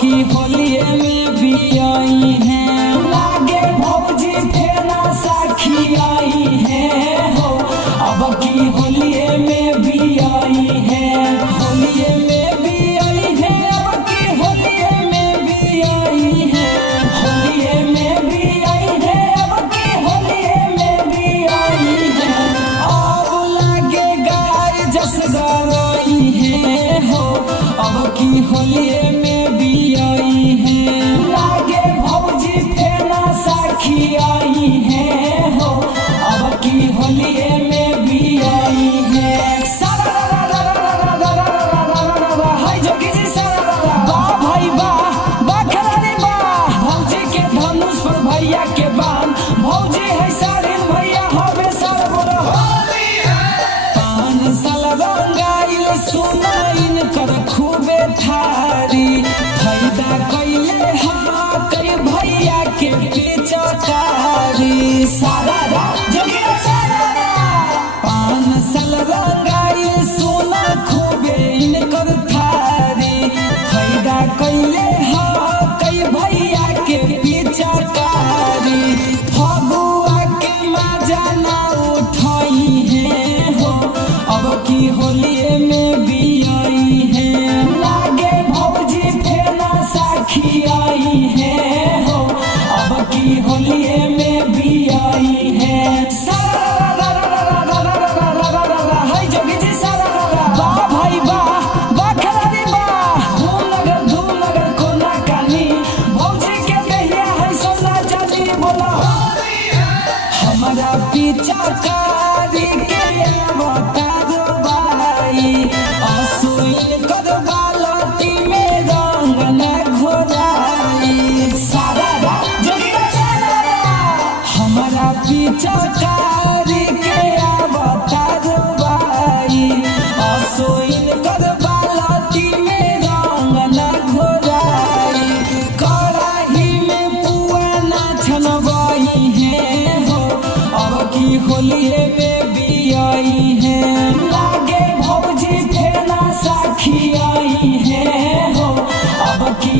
की होलिये में भी आई हैं। लागे भौजी फेना साखी आई है हो, अब की होलिये में भी आई है। होलिये में भी आई है, अब की होलिये में भी आई है। होलिये में भी आई है, अब की होलिये में भी आई है। अब लागे गाय जस गई है हो, अब की होलिये में भी आई है। लागे भौजी फेना साखी आई है हो, अब की होलिये में भी आई है। हाय जोगी जी वाह भाई वाह, वाह खिलाड़ी वाह। भौजी के धनुष पर भैया के बाण, भौजी है सारिन भैया हवे सार बोलो होली है। पान सलवंगाइल सुनाइन कर खूबे थारी, फायदा कैले हाँ कई भैया के पिचकारी। सारा जोगी सारा पान सलवंगाइल सुना खूबे इनकर थारी, फायदा कैले हाँ कई भैया के पिचकारी। फगुआ के मजा ना उठाई है हो, अब की होलिये में भी आई है। लागे भौजी फेना साखी आई है हो, अब की होलिये में भी आई है। हाय जोगी जी वाह भाई वाह, वाह खिलाड़ी वाह। धूम नगर कोना कानी, भौजी के कहिया है सोना चांदी बोला हमारा पीछा कारी के बता दो भाई। असुइन कर बालती में रंग न घोराई। सारा जोगी हमारा पीछा कारी के बता दो भाई। असुइन कर बालती में रंग न घोराई। कड़ाही में पुआ ना छनवाई है हो, अब की होलिये में भी आई है। लागे भौजी फेना साखी आई है हो, अब की